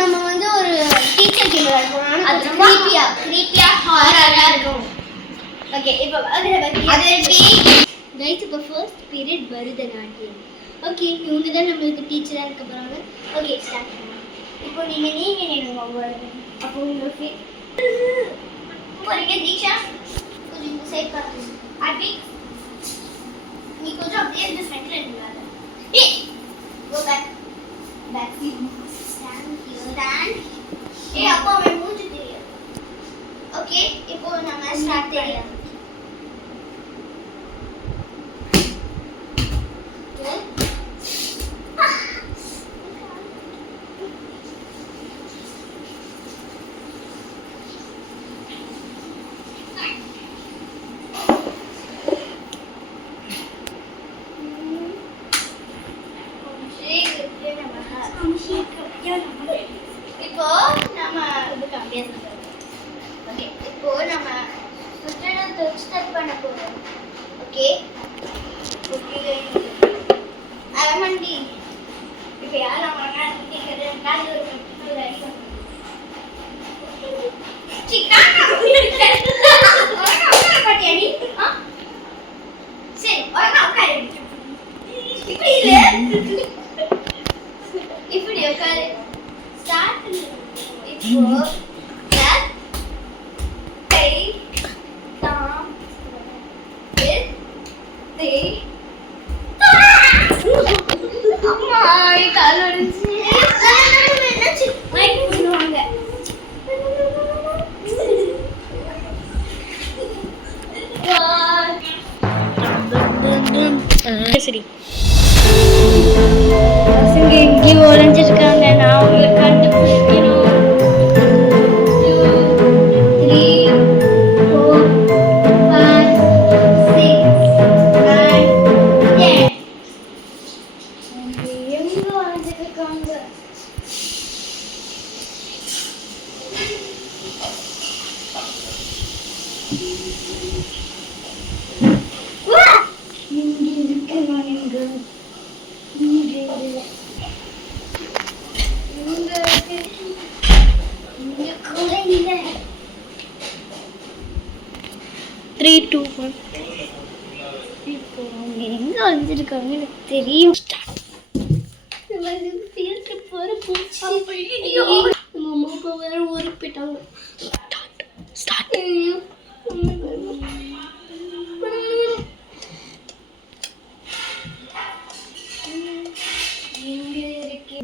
நம்ம வந்து ஒரு டீச்சர் கேம் விளையாடுறோம். அது ரொம்ப creepy-ஆ ஹாரரா இருக்கும். ஓகே இப்போ அது எப்படி கைஸ் இப்போ ஃபர்ஸ்ட் பீரியட் பரதநாட்டியம். ஓகே இவங்க தான் நம்மளுக்கு டீச்சரா இருக்க போறாங்க. ஓகே ஸ்டார்ட் பண்ணலாம். இப்போ நீங்க உங்களோட அப்போ உங்களுக்கு போறீங்க தீக்ஷா கொஞ்சம் இந்த சைடு பாருங்க. அபி நீ கொஞ்சம் அப்படியே இந்த ஃப்ரண்ட்ல நில்லுங்க. ஏய் கோ பேக் stand. ஏய் அப்போ அவன் மூஞ்சி தெரியும். ஓகே இப்போ நம்ம ஸ்டார்ட் பண்ணலாம். இப்போ நம்ம இதுக்கு அப்படியே சொல்றோம். ஓகே இப்போ நம்ம சுற்றணும்னு ஸ்டார்ட் பண்ண போறோம். ஓகே ஓகே அரமண்டி இப்போ யாரா வாங்க கேக்குறது கால் ஒரு கட்டு ரெடி பண்ணு. சிக்கன் ஓகே பாட்டியா நீ சரி ஓகே இப்படி இல்ல இப்படி உட்காரு ஸ்டார்ட் இப்போ ஸ்டார்ட் கை தாம் தே அம்மா கால் ஒடிச்சு என்னாச்சு மைக் பண்ணுவாங்க. சரி பசங்க எங்கேயும் ஒளிஞ்சிருக்காங்க. நான் உங்களை கண்டுபிடிக்கணும். 2 3 4 5 6 9 10 எங்க ஒளிஞ்சிருக்காங்க? இங்க இருக்கேன் எங்க Three, two, one. இப்போ அவங்க எங்க வந்துருக்காங்கன்னு எனக்கு தெரியும். போற பூச்சி நம்ம அம்மா அப்பா வேற ஊருக்கு போயிட்டாங்க. ஸ்டார்ட் எங்க இருக்கு?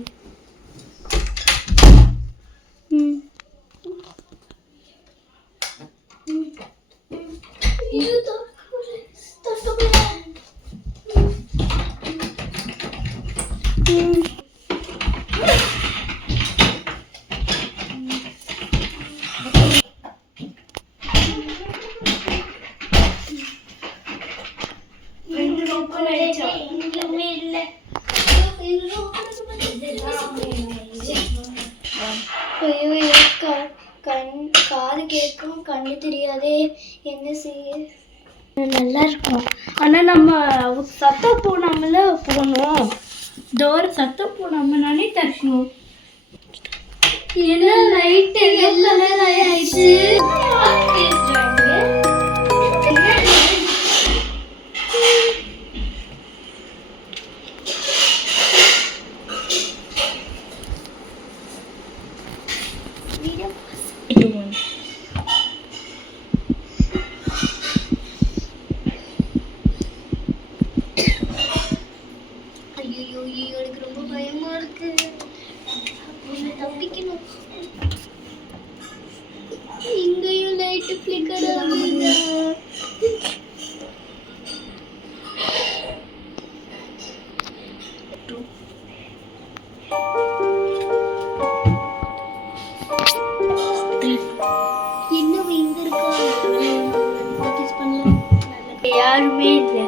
காது கேட்கும் கண்ணு தெரியாதே என்ன செய்ய. நல்லா இருக்கும். ஆனால் நம்ம சத்தம் போடாமல போகணும். டோர் சத்தம் போடாமலே தரணும். என்ன லைட் எல்லோ கலர் ஆயிடுச்சு. ஐயோ எனக்கு ரொம்ப பயமா இருக்கு. தப்பிக்கணும். இங்கேயும் லைட் ஃபிளிக்கர் ஆகுது. இன்னும் இங்க இருக்கா? யாருமே இல்லை.